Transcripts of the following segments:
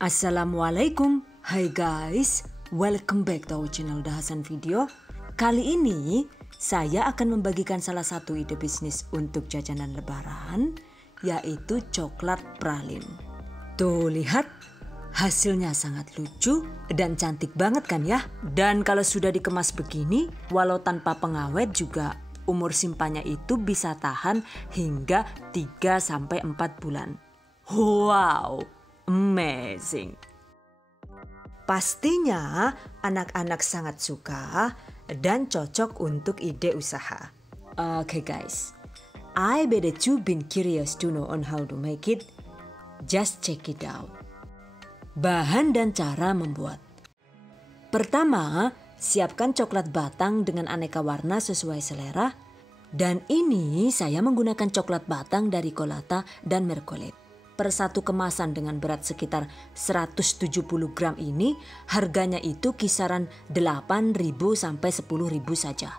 Assalamualaikum, hai guys, welcome back to our channel Dahasan Video. Kali ini saya akan membagikan salah satu ide bisnis untuk jajanan lebaran, yaitu coklat pralin. Tuh lihat, hasilnya sangat lucu dan cantik banget kan ya. Dan kalau sudah dikemas begini, walau tanpa pengawet juga umur simpannya itu bisa tahan hingga 3-4 bulan. Wow, amazing. Pastinya anak-anak sangat suka dan cocok untuk ide usaha. Okay guys, I bet that you've been curious to know on how to make it. Just check it out. Bahan dan cara membuat. Pertama, siapkan coklat batang dengan aneka warna sesuai selera. Dan ini saya menggunakan coklat batang dari Colata dan Mercolate. Per satu kemasan dengan berat sekitar 170 gram ini harganya itu kisaran 8.000 sampai 10.000 saja.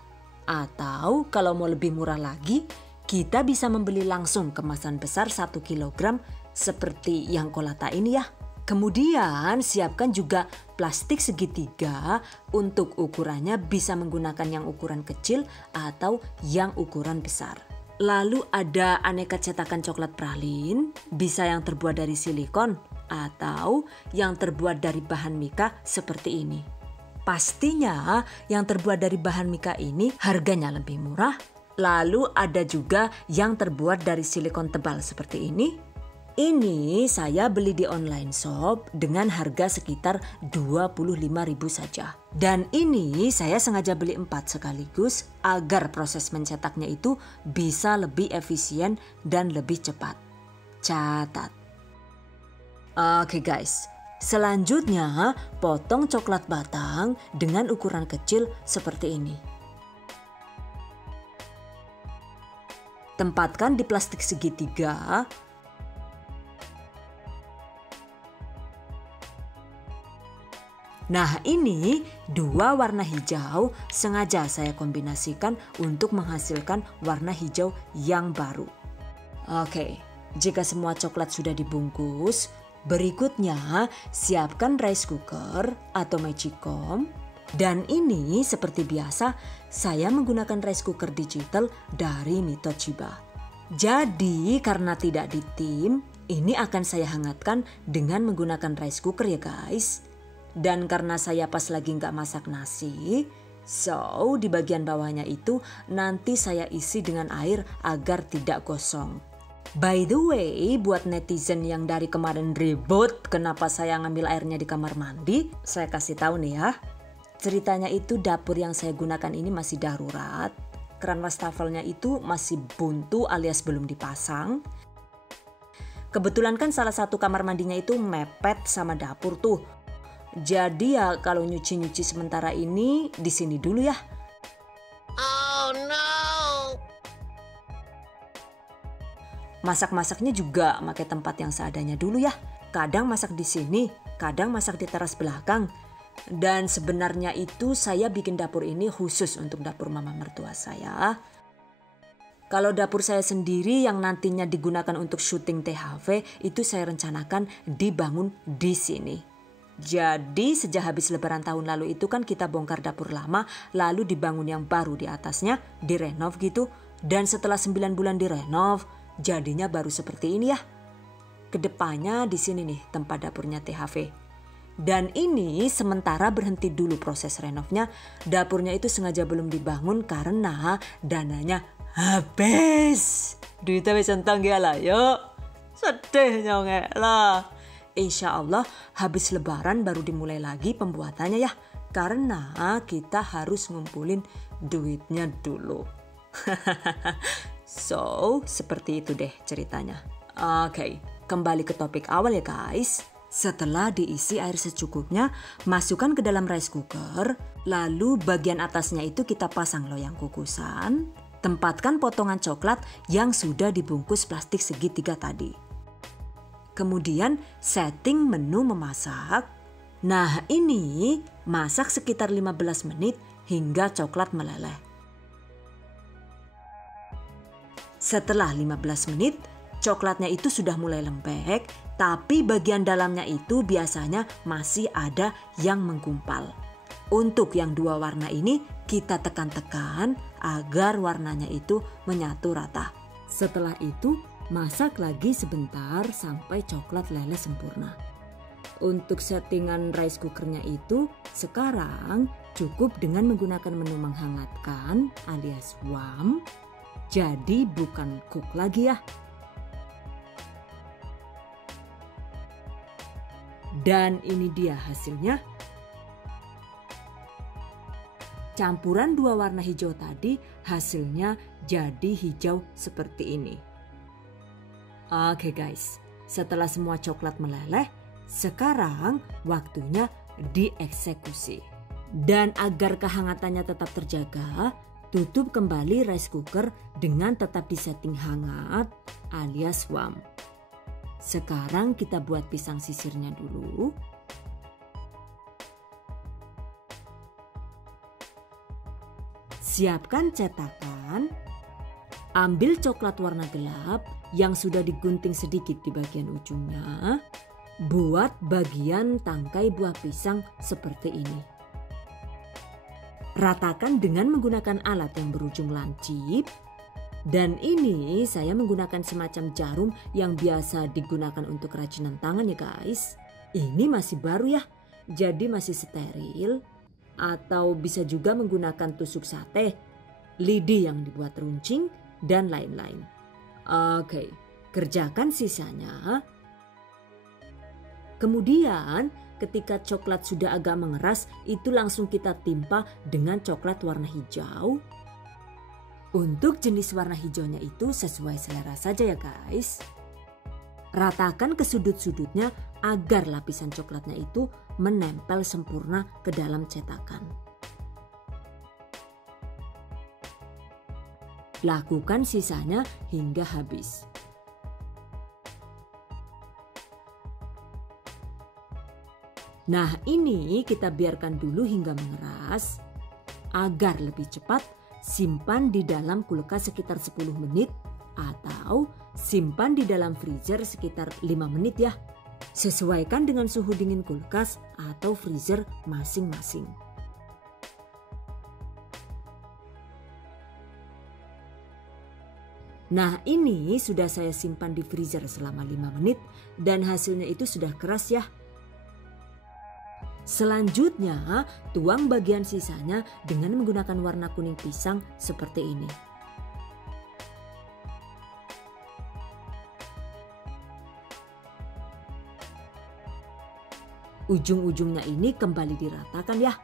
Atau kalau mau lebih murah lagi, kita bisa membeli langsung kemasan besar 1 kg seperti yang Colata ini ya. Kemudian siapkan juga plastik segitiga untuk ukurannya bisa menggunakan yang ukuran kecil atau yang ukuran besar. Lalu ada aneka cetakan coklat pralin, bisa yang terbuat dari silikon atau yang terbuat dari bahan mika seperti ini. Pastinya yang terbuat dari bahan mika ini harganya lebih murah. Lalu ada juga yang terbuat dari silikon tebal seperti ini. Ini saya beli di online shop dengan harga sekitar 25.000 saja. Dan ini saya sengaja beli 4 sekaligus agar proses mencetaknya itu bisa lebih efisien dan lebih cepat. Catat. Oke guys, selanjutnya potong coklat batang dengan ukuran kecil seperti ini. Tempatkan di plastik segitiga. Nah ini 2 warna hijau sengaja saya kombinasikan untuk menghasilkan warna hijau yang baru. Oke, jika semua coklat sudah dibungkus, berikutnya siapkan rice cooker atau magicom. Dan ini seperti biasa saya menggunakan rice cooker digital dari Mitoshiba. Jadi karena tidak ditim, ini akan saya hangatkan dengan menggunakan rice cooker ya guys. Dan karena saya pas lagi nggak masak nasi, so di bagian bawahnya itu nanti saya isi dengan air agar tidak gosong. By the way, buat netizen yang dari kemarin ribut kenapa saya ngambil airnya di kamar mandi, saya kasih tahu nih ya. Ceritanya itu dapur yang saya gunakan ini masih darurat, keran wastafelnya itu masih buntu alias belum dipasang. Kebetulan kan salah satu kamar mandinya itu mepet sama dapur tuh. Jadi ya kalau nyuci-nyuci sementara ini di sini dulu ya. Oh no. Masak-masaknya juga pakai tempat yang seadanya dulu ya. Kadang masak di sini, kadang masak di teras belakang. Dan sebenarnya itu saya bikin dapur ini khusus untuk dapur mama mertua saya. Kalau dapur saya sendiri yang nantinya digunakan untuk syuting THV itu saya rencanakan dibangun di sini. Jadi sejak habis lebaran tahun lalu itu kan kita bongkar dapur lama lalu dibangun yang baru di atasnya, direnov gitu. Dan setelah 9 bulan direnov jadinya baru seperti ini ya. Kedepannya di sini nih tempat dapurnya THV. Dan ini sementara berhenti dulu proses renovnya. Dapurnya itu sengaja belum dibangun karena dananya habis. Duitnya wis entang ya lah yuk. Sedih nyongek lah. Insya Allah habis lebaran baru dimulai lagi pembuatannya ya. Karena kita harus ngumpulin duitnya dulu. So seperti itu deh ceritanya. Oke, kembali ke topik awal ya guys. Setelah diisi air secukupnya, masukkan ke dalam rice cooker. Lalu bagian atasnya itu kita pasang loyang kukusan. Tempatkan potongan coklat yang sudah dibungkus plastik segitiga tadi. Kemudian setting menu memasak. Nah ini masak sekitar 15 menit hingga coklat meleleh. Setelah 15 menit coklatnya itu sudah mulai lembek Tapi bagian dalamnya itu biasanya masih ada yang menggumpal. Untuk yang dua warna ini kita tekan-tekan agar warnanya itu menyatu rata. Setelah itu masak lagi sebentar sampai coklat leleh sempurna. Untuk settingan rice cookernya itu sekarang cukup dengan menggunakan menu menghangatkan alias warm. Jadi bukan cook lagi ya. Dan ini dia hasilnya. Campuran dua warna hijau tadi hasilnya jadi hijau seperti ini. Oke guys, setelah semua coklat meleleh, sekarang waktunya dieksekusi. Dan agar kehangatannya tetap terjaga, tutup kembali rice cooker dengan tetap disetting hangat alias warm. Sekarang kita buat pisang sisirnya dulu. Siapkan cetakan. Ambil coklat warna gelap yang sudah digunting sedikit di bagian ujungnya. Buat bagian tangkai buah pisang seperti ini. Ratakan dengan menggunakan alat yang berujung lancip. Dan ini saya menggunakan semacam jarum yang biasa digunakan untuk kerajinan tangan ya guys. Ini masih baru ya, jadi masih steril. Atau bisa juga menggunakan tusuk sate, lidi yang dibuat runcing, dan lain-lain. Oke, kerjakan sisanya. Kemudian ketika coklat sudah agak mengeras, itu langsung kita timpa dengan coklat warna hijau. Untuk jenis warna hijaunya itu sesuai selera saja ya guys. Ratakan ke sudut-sudutnya agar lapisan coklatnya itu menempel sempurna ke dalam cetakan. Lakukan sisanya hingga habis. Nah, ini kita biarkan dulu hingga mengeras. Agar lebih cepat, simpan di dalam kulkas sekitar 10 menit atau simpan di dalam freezer sekitar 5 menit ya. Sesuaikan dengan suhu dingin kulkas atau freezer masing-masing. Nah, ini sudah saya simpan di freezer selama 5 menit dan hasilnya itu sudah keras ya. Selanjutnya, tuang bagian sisanya dengan menggunakan warna kuning pisang seperti ini. Ujung-ujungnya ini kembali diratakan ya.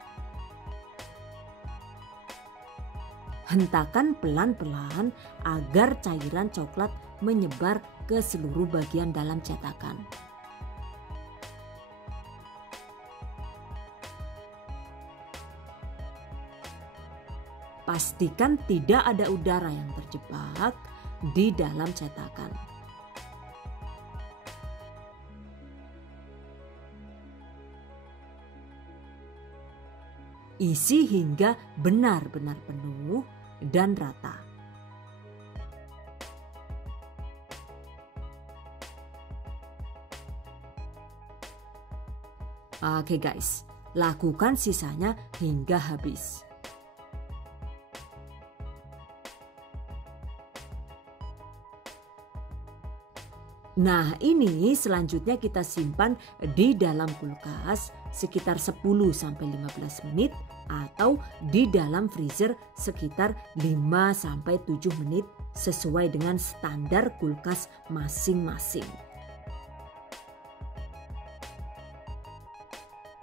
Hentakan pelan-pelan agar cairan coklat menyebar ke seluruh bagian dalam cetakan. Pastikan tidak ada udara yang terjebak di dalam cetakan. Isi hingga benar-benar penuh dan rata. Oke guys, lakukan sisanya hingga habis. Nah, ini selanjutnya kita simpan di dalam kulkas sekitar 10-15 menit atau di dalam freezer sekitar 5-7 menit sesuai dengan standar kulkas masing-masing.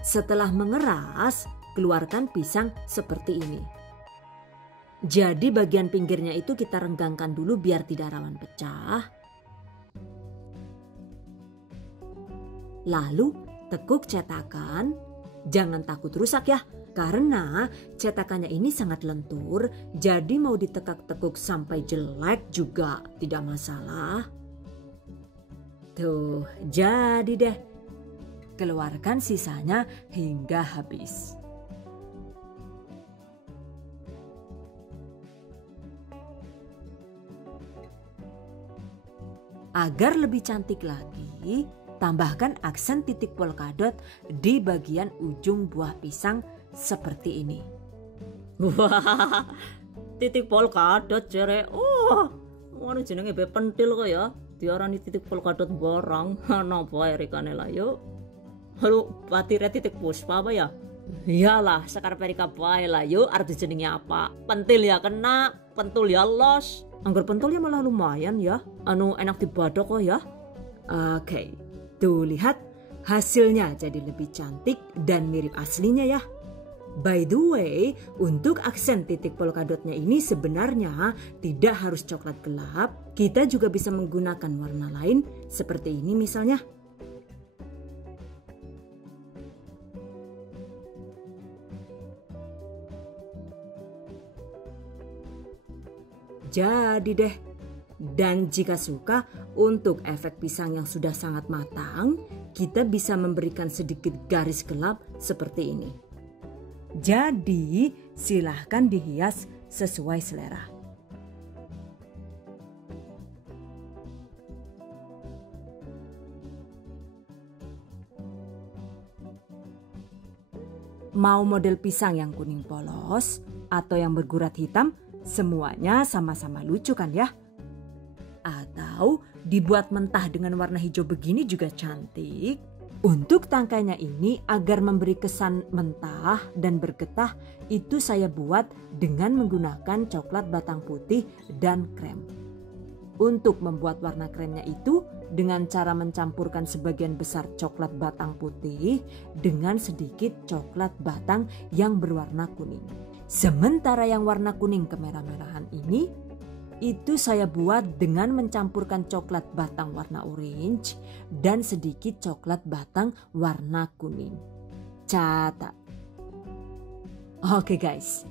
Setelah mengeras, keluarkan pisang seperti ini. Jadi bagian pinggirnya itu kita renggangkan dulu biar tidak rawan pecah. Lalu tekuk cetakan, jangan takut rusak ya, karena cetakannya ini sangat lentur, jadi mau ditekuk-tekuk sampai jelek juga tidak masalah. Tuh, jadi deh. Keluarkan sisanya hingga habis. Agar lebih cantik lagi, tambahkan aksen titik polkadot di bagian ujung buah pisang seperti ini. Wah, titik polkadot jere. Ngono jenenge be pentil kok ya. Diarani titik polkadot barang. Napa erikane lah yo. Halo, patire titik puspa apa ya? Iyalah, sekar perika bae lah yo, arti jenenge apa? Pentil ya kena, pentul ya los. Anggur pentul ya malah lumayan ya. Anu enak dibadok kok ya. Oke, tuh lihat hasilnya jadi lebih cantik dan mirip aslinya ya. By the way, untuk aksen titik polkadotnya ini sebenarnya tidak harus coklat gelap. Kita juga bisa menggunakan warna lain seperti ini misalnya. Jadi deh. Dan jika suka, untuk efek pisang yang sudah sangat matang, kita bisa memberikan sedikit garis gelap seperti ini. Jadi, silahkan dihias sesuai selera. Mau model pisang yang kuning polos atau yang bergurat hitam, semuanya sama-sama lucu kan ya? Atau dibuat mentah dengan warna hijau begini juga cantik. Untuk tangkainya ini agar memberi kesan mentah dan bergetah, itu saya buat dengan menggunakan coklat batang putih dan krem. Untuk membuat warna kremnya itu dengan cara mencampurkan sebagian besar coklat batang putih dengan sedikit coklat batang yang berwarna kuning. Sementara yang warna kuning kemerah-merahan ini, itu saya buat dengan mencampurkan coklat batang warna orange dan sedikit coklat batang warna kuning. Catat. Oke guys,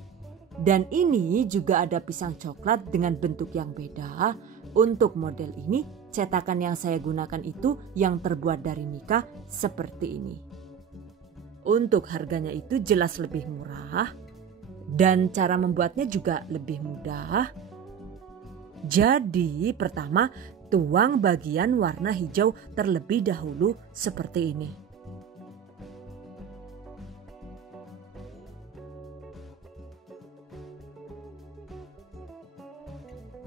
dan ini juga ada pisang coklat dengan bentuk yang beda. Untuk model ini, cetakan yang saya gunakan itu yang terbuat dari mika seperti ini. Untuk harganya itu jelas lebih murah. Dan cara membuatnya juga lebih mudah. Jadi pertama tuang bagian warna hijau terlebih dahulu seperti ini.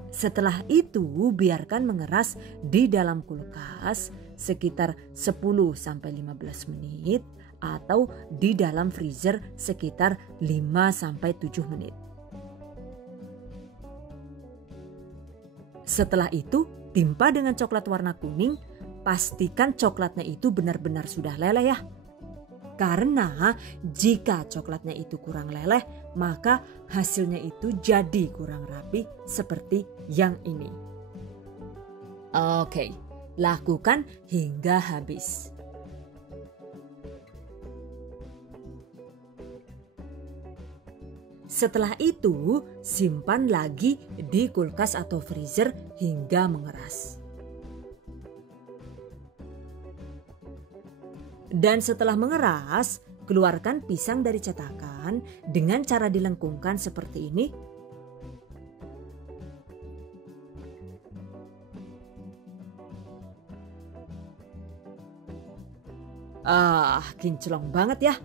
Setelah itu biarkan mengeras di dalam kulkas sekitar 10-15 menit. Atau di dalam freezer sekitar 5-7 menit. Setelah itu, timpa dengan coklat warna kuning, pastikan coklatnya itu benar-benar sudah leleh ya. Karena jika coklatnya itu kurang leleh, maka hasilnya itu jadi kurang rapi seperti yang ini. Oke, lakukan hingga habis. Setelah itu, simpan lagi di kulkas atau freezer hingga mengeras. Dan setelah mengeras, keluarkan pisang dari cetakan dengan cara dilengkungkan seperti ini. Kinclong banget ya.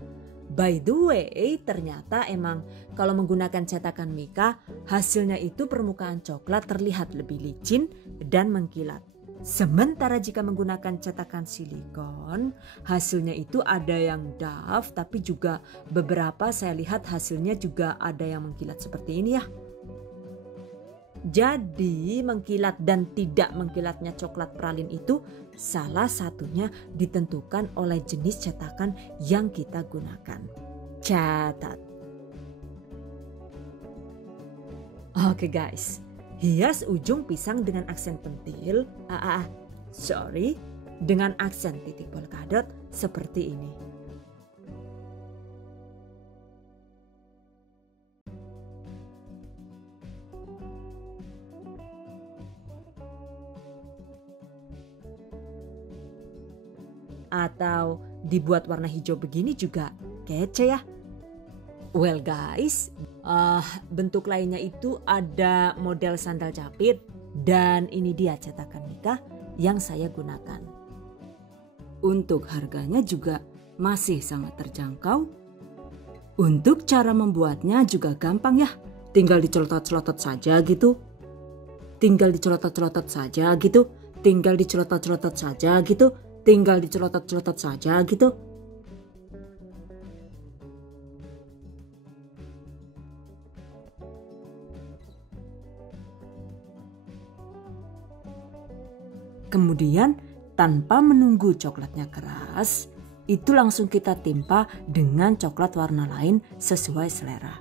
By the way, ternyata emang kalau menggunakan cetakan mika, hasilnya itu permukaan coklat terlihat lebih licin dan mengkilat. Sementara jika menggunakan cetakan silikon, hasilnya itu ada yang doff, tapi juga beberapa saya lihat hasilnya juga ada yang mengkilat seperti ini ya. Jadi mengkilat dan tidak mengkilatnya coklat pralin itu salah satunya ditentukan oleh jenis cetakan yang kita gunakan. Catat. Oke guys, hias ujung pisang dengan aksen pentil, dengan aksen titik polkadot seperti ini. Atau dibuat warna hijau begini juga kece ya. Well guys, bentuk lainnya itu ada model sandal jepit dan ini dia cetakan mika yang saya gunakan. Untuk harganya juga masih sangat terjangkau. Untuk cara membuatnya juga gampang ya. Tinggal dicelotot-celotot saja gitu. Tinggal dicelotot-celotot saja gitu. Tinggal dicelotot-celotot saja gitu. Tinggal dicelotot-celotot saja gitu. Kemudian tanpa menunggu coklatnya keras, itu langsung kita timpa dengan coklat warna lain sesuai selera.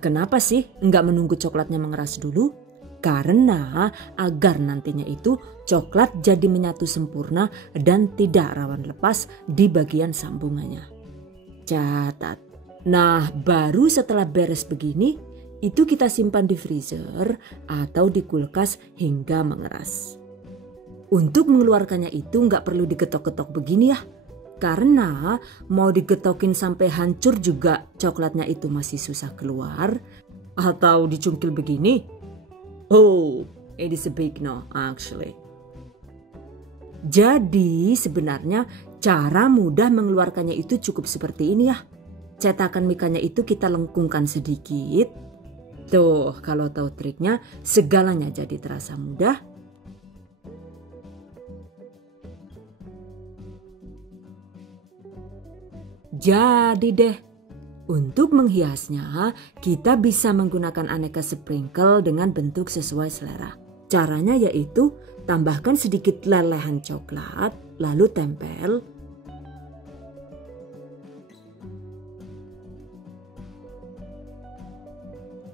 Kenapa sih nggak menunggu coklatnya mengeras dulu? Karena agar nantinya itu coklat jadi menyatu sempurna dan tidak rawan lepas di bagian sambungannya. Catat. Nah, baru setelah beres begini, itu kita simpan di freezer atau di kulkas hingga mengeras. Untuk mengeluarkannya itu nggak perlu digetok-getok begini ya. Karena mau digetokin sampai hancur juga coklatnya itu masih susah keluar. Atau dicungkil begini. Oh, it is a big no actually. Jadi sebenarnya cara mudah mengeluarkannya itu cukup seperti ini ya. Cetakan mikanya itu kita lengkungkan sedikit. Tuh, kalau tahu triknya segalanya jadi terasa mudah. Jadi deh, untuk menghiasnya kita bisa menggunakan aneka sprinkle dengan bentuk sesuai selera. Caranya yaitu tambahkan sedikit lelehan coklat, lalu tempel.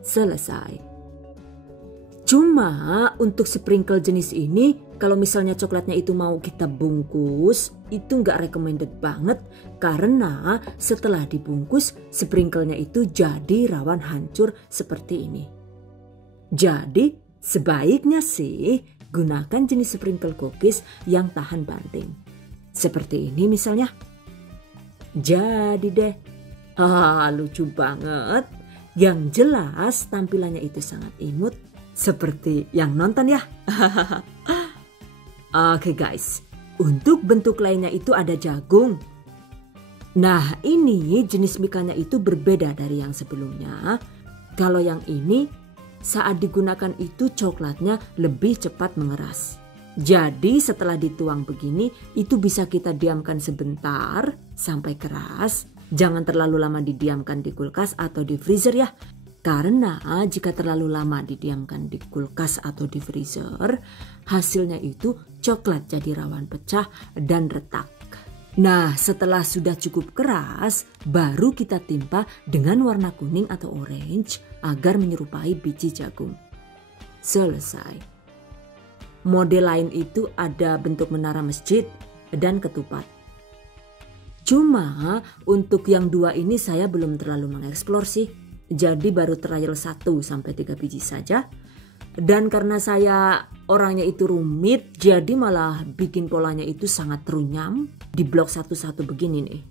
Selesai. Cuma untuk sprinkle jenis ini, kalau misalnya coklatnya itu mau kita bungkus, itu nggak recommended banget karena setelah dibungkus, sprinklenya itu jadi rawan hancur seperti ini. Jadi sebaiknya sih gunakan jenis sprinkle cookies yang tahan banting. Seperti ini misalnya. Jadi deh, lucu banget. Yang jelas tampilannya itu sangat imut. Seperti yang nonton ya. Oke guys, untuk bentuk lainnya itu ada jagung. Nah ini jenis mikanya itu berbeda dari yang sebelumnya. Kalau yang ini saat digunakan itu coklatnya lebih cepat mengeras. Jadi setelah dituang begini itu bisa kita diamkan sebentar sampai keras. Jangan terlalu lama didiamkan di kulkas atau di freezer ya. Karena jika terlalu lama didiamkan di kulkas atau di freezer, hasilnya itu coklat jadi rawan pecah dan retak. Nah, setelah sudah cukup keras, baru kita timpa dengan warna kuning atau orange agar menyerupai biji jagung. Selesai. Model lain itu ada bentuk menara masjid dan ketupat. Cuma untuk yang dua ini saya belum terlalu mengeksplor sih. Jadi baru trial 1-3 biji saja. Dan karena saya orangnya itu rumit, jadi malah bikin polanya itu sangat runyam. Di blok satu-satu begini nih.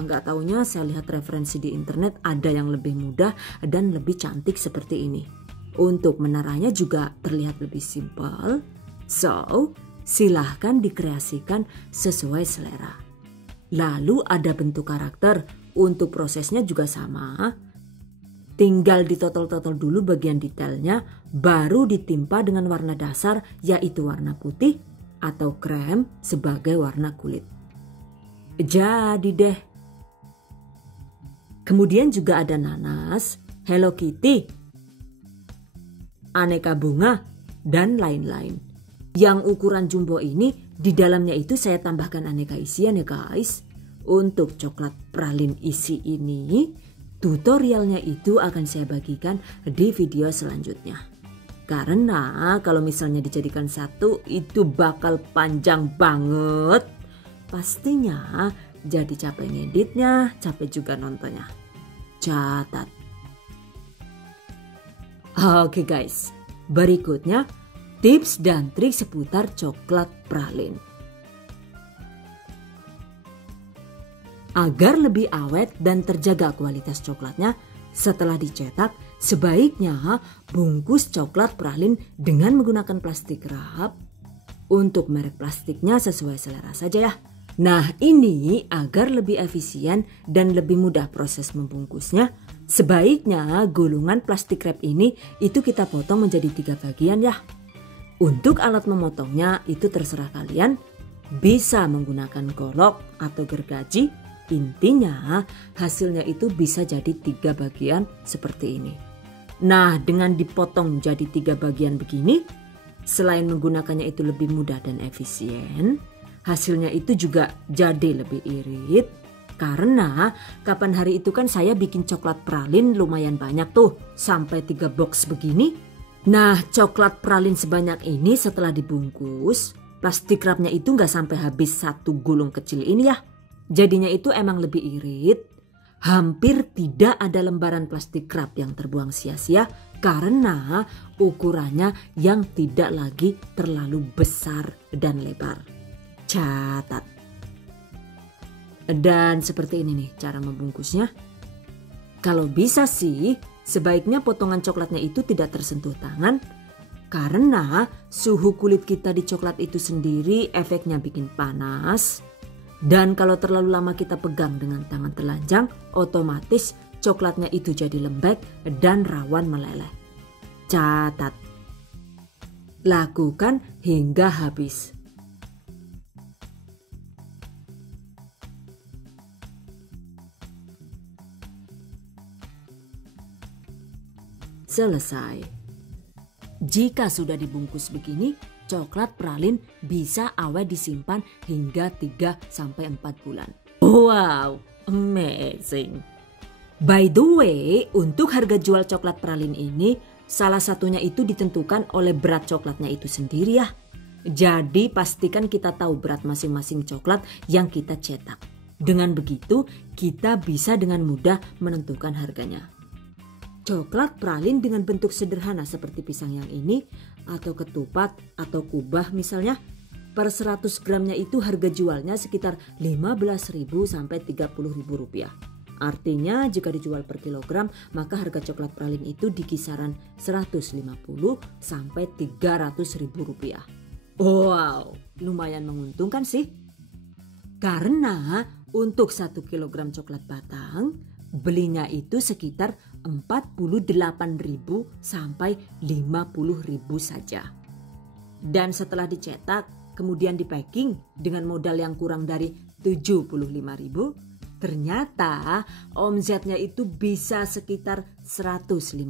Nggak taunya saya lihat referensi di internet ada yang lebih mudah dan lebih cantik seperti ini. Untuk menaranya juga terlihat lebih simpel. So, silahkan dikreasikan sesuai selera. Lalu ada bentuk karakter. Untuk prosesnya juga sama. Tinggal ditotol-totol dulu bagian detailnya, baru ditimpa dengan warna dasar yaitu warna putih atau krem sebagai warna kulit. Jadi deh. Kemudian juga ada nanas, Hello Kitty, aneka bunga, dan lain-lain. Yang ukuran jumbo ini di dalamnya itu saya tambahkan aneka isian ya guys. Untuk coklat pralin isi ini, tutorialnya itu akan saya bagikan di video selanjutnya. Karena kalau misalnya dijadikan satu itu bakal panjang banget. Pastinya jadi capek ngeditnya, capek juga nontonnya. Catat. Oke guys, berikutnya tips dan trik seputar coklat pralin. Agar lebih awet dan terjaga kualitas coklatnya, setelah dicetak, sebaiknya bungkus coklat pralin dengan menggunakan plastik wrap. Untuk merek plastiknya sesuai selera saja ya. Nah, ini agar lebih efisien dan lebih mudah proses membungkusnya, sebaiknya gulungan plastik wrap ini itu kita potong menjadi 3 bagian ya. Untuk alat memotongnya itu terserah kalian, bisa menggunakan golok atau gergaji. Intinya hasilnya itu bisa jadi 3 bagian seperti ini. Nah, dengan dipotong jadi 3 bagian begini, selain menggunakannya itu lebih mudah dan efisien, hasilnya itu juga jadi lebih irit. Karena kapan hari itu kan saya bikin coklat pralin lumayan banyak tuh, sampai 3 box begini. Nah, coklat pralin sebanyak ini setelah dibungkus, plastik wrapnya itu nggak sampai habis 1 gulung kecil ini ya. Jadinya itu emang lebih irit. Hampir tidak ada lembaran plastik wrap yang terbuang sia-sia karena ukurannya yang tidak lagi terlalu besar dan lebar. Catat. Dan seperti ini nih cara membungkusnya. Kalau bisa sih, sebaiknya potongan coklatnya itu tidak tersentuh tangan. Karena suhu kulit kita di coklat itu sendiri efeknya bikin panas. Dan kalau terlalu lama kita pegang dengan tangan telanjang, otomatis coklatnya itu jadi lembek dan rawan meleleh. Catat. Lakukan hingga habis. Selesai. Jika sudah dibungkus begini, coklat pralin bisa awet disimpan hingga 3-4 bulan. Wow, amazing. By the way, untuk harga jual coklat pralin ini, salah satunya itu ditentukan oleh berat coklatnya itu sendiri ya. Jadi pastikan kita tahu berat masing-masing coklat yang kita cetak. Dengan begitu, kita bisa dengan mudah menentukan harganya. Coklat pralin dengan bentuk sederhana seperti pisang yang ini, atau ketupat atau kubah misalnya, per 100 gramnya itu harga jualnya sekitar 15.000 sampai 30.000 rupiah. Artinya jika dijual per kilogram, maka harga coklat pralin itu di kisaran 150 sampai 300.000 rupiah. Wow, lumayan menguntungkan sih. Karena untuk 1 kilogram coklat batang, belinya itu sekitar 48.000 sampai 50.000 saja. Dan setelah dicetak, kemudian dipacking dengan modal yang kurang dari 75.000, ternyata omsetnya itu bisa sekitar 150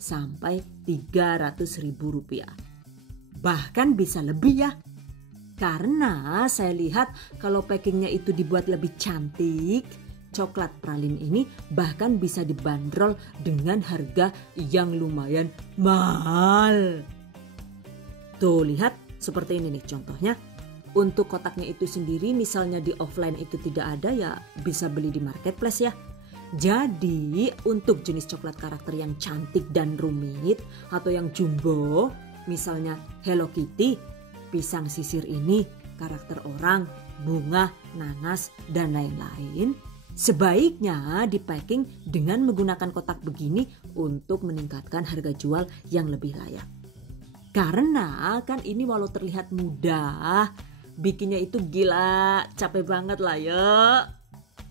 sampai 300.000 rupiah. Bahkan bisa lebih ya. Karena saya lihat kalau packingnya itu dibuat lebih cantik, coklat pralin ini bahkan bisa dibanderol dengan harga yang lumayan mahal. Tuh lihat seperti ini nih contohnya. Untuk kotaknya itu sendiri misalnya di offline itu tidak ada ya bisa beli di marketplace ya. Jadi untuk jenis coklat karakter yang cantik dan rumit atau yang jumbo misalnya Hello Kitty, pisang sisir ini, karakter orang, bunga, nanas dan lain-lain, sebaiknya dipacking dengan menggunakan kotak begini untuk meningkatkan harga jual yang lebih layak. Karena kan ini walau terlihat mudah, bikinnya itu gila, capek banget lah ya.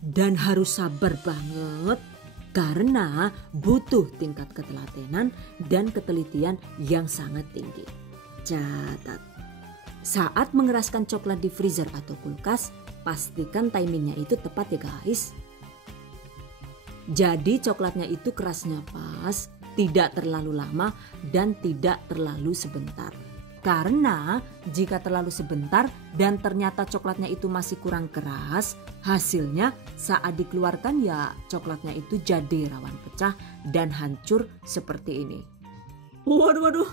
Dan harus sabar banget karena butuh tingkat ketelatenan dan ketelitian yang sangat tinggi. Catat, saat mengeraskan coklat di freezer atau kulkas, pastikan timingnya itu tepat ya guys. Jadi coklatnya itu kerasnya pas, tidak terlalu lama dan tidak terlalu sebentar. Karena jika terlalu sebentar dan ternyata coklatnya itu masih kurang keras, hasilnya saat dikeluarkan ya coklatnya itu jadi rawan pecah dan hancur seperti ini. Waduh.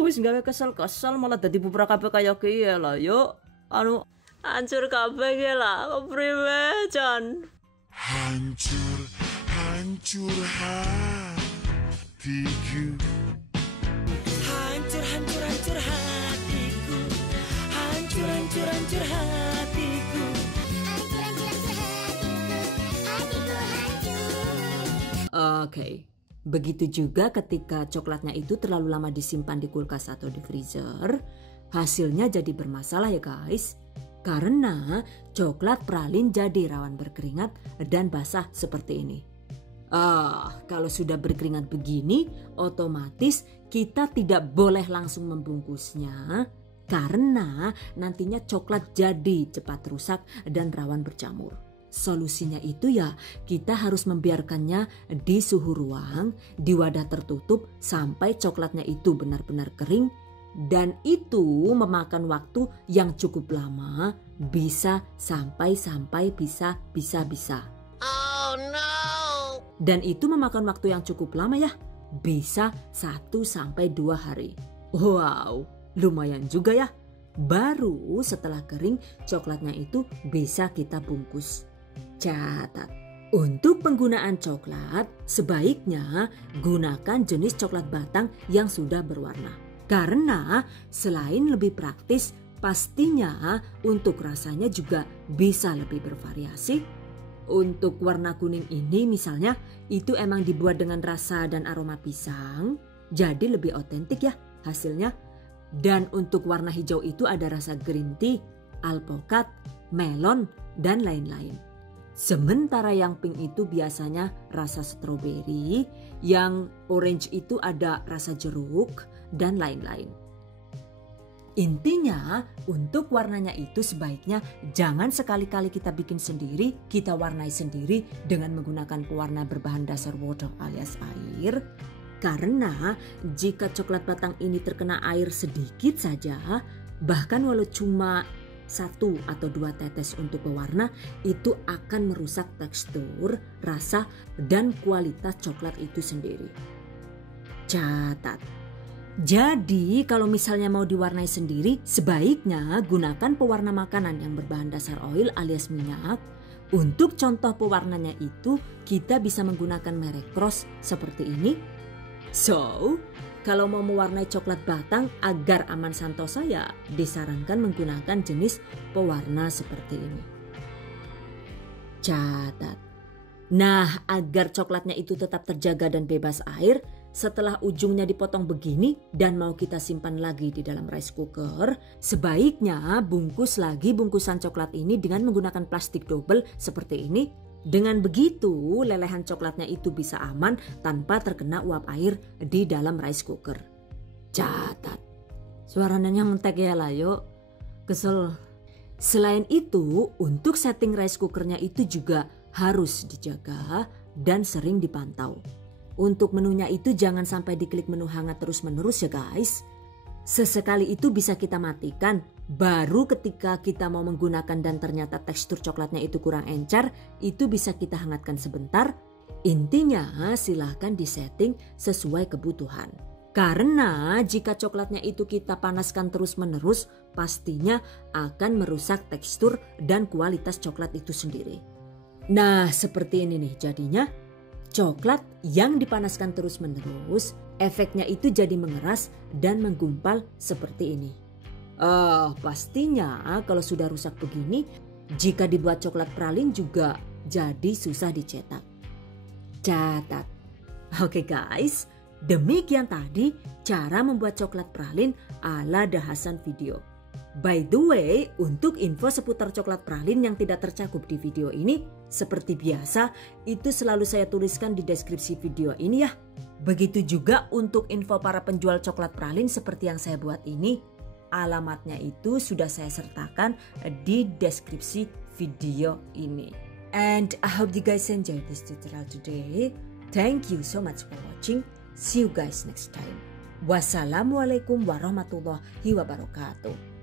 Wis gawe kesel-kesel malah dadi bubrak kabeh kaya kiye lah yo. Hancur kabeh ge lah, kepriwe Jan? Hancur hatiku. Hancur hatiku. Hancur hatiku. Oke, begitu juga ketika coklatnya itu terlalu lama disimpan di kulkas atau di freezer, hasilnya jadi bermasalah ya guys. Karena coklat pralin jadi rawan berkeringat dan basah seperti ini. Kalau sudah berkeringat begini, otomatis kita tidak boleh langsung membungkusnya karena nantinya coklat jadi cepat rusak dan rawan berjamur. Solusinya itu ya kita harus membiarkannya di suhu ruang, di wadah tertutup sampai coklatnya itu benar-benar kering, dan itu memakan waktu yang cukup lama, bisa sampai bisa. Oh no! Dan itu memakan waktu yang cukup lama ya, bisa 1-2 hari. Wow, lumayan juga ya. Baru setelah kering coklatnya itu bisa kita bungkus. Catat, untuk penggunaan coklat sebaiknya gunakan jenis coklat batang yang sudah berwarna. Karena selain lebih praktis, pastinya untuk rasanya juga bisa lebih bervariasi. Untuk warna kuning ini misalnya itu emang dibuat dengan rasa dan aroma pisang, jadi lebih otentik ya hasilnya. Dan untuk warna hijau itu ada rasa green tea, alpukat, melon, dan lain-lain. Sementara yang pink itu biasanya rasa stroberi, yang orange itu ada rasa jeruk, dan lain-lain. Intinya untuk warnanya itu sebaiknya jangan sekali-kali kita bikin sendiri, kita warnai sendiri dengan menggunakan pewarna berbahan dasar water alias air. Karena jika coklat batang ini terkena air sedikit saja, bahkan walau cuma 1 atau 2 tetes untuk pewarna, itu akan merusak tekstur, rasa, dan kualitas coklat itu sendiri. Catat. Jadi kalau misalnya mau diwarnai sendiri, sebaiknya gunakan pewarna makanan yang berbahan dasar oil alias minyak. Untuk contoh pewarnanya itu kita bisa menggunakan merek Cross seperti ini. So, kalau mau mewarnai coklat batang agar aman santosa ya disarankan menggunakan jenis pewarna seperti ini. Catat. Nah, agar coklatnya itu tetap terjaga dan bebas air, setelah ujungnya dipotong begini dan mau kita simpan lagi di dalam rice cooker, sebaiknya bungkus lagi bungkusan coklat ini dengan menggunakan plastik double seperti ini. Dengan begitu, lelehan coklatnya itu bisa aman tanpa terkena uap air di dalam rice cooker. Catat. Suaranya mentek ya lah yuk. Kesel. Selain itu, untuk setting rice cookernya itu juga harus dijaga dan sering dipantau. Untuk menunya itu jangan sampai diklik menu hangat terus-menerus ya guys. Sesekali itu bisa kita matikan. Baru ketika kita mau menggunakan dan ternyata tekstur coklatnya itu kurang encer, itu bisa kita hangatkan sebentar. Intinya silahkan disetting sesuai kebutuhan. Karena jika coklatnya itu kita panaskan terus-menerus, pastinya akan merusak tekstur dan kualitas coklat itu sendiri. Nah, seperti ini nih jadinya. Coklat yang dipanaskan terus-menerus, efeknya itu jadi mengeras dan menggumpal seperti ini. Pastinya kalau sudah rusak begini, jika dibuat coklat pralin juga jadi susah dicetak. Catat. Oke guys, demikian tadi cara membuat coklat pralin ala The Hasan video. By the way, untuk info seputar coklat pralin yang tidak tercakup di video ini, seperti biasa, itu selalu saya tuliskan di deskripsi video ini ya. Begitu juga untuk info para penjual coklat pralin seperti yang saya buat ini, alamatnya itu sudah saya sertakan di deskripsi video ini. And I hope you guys enjoyed this tutorial today. Thank you so much for watching. See you guys next time. Wassalamualaikum warahmatullahi wabarakatuh.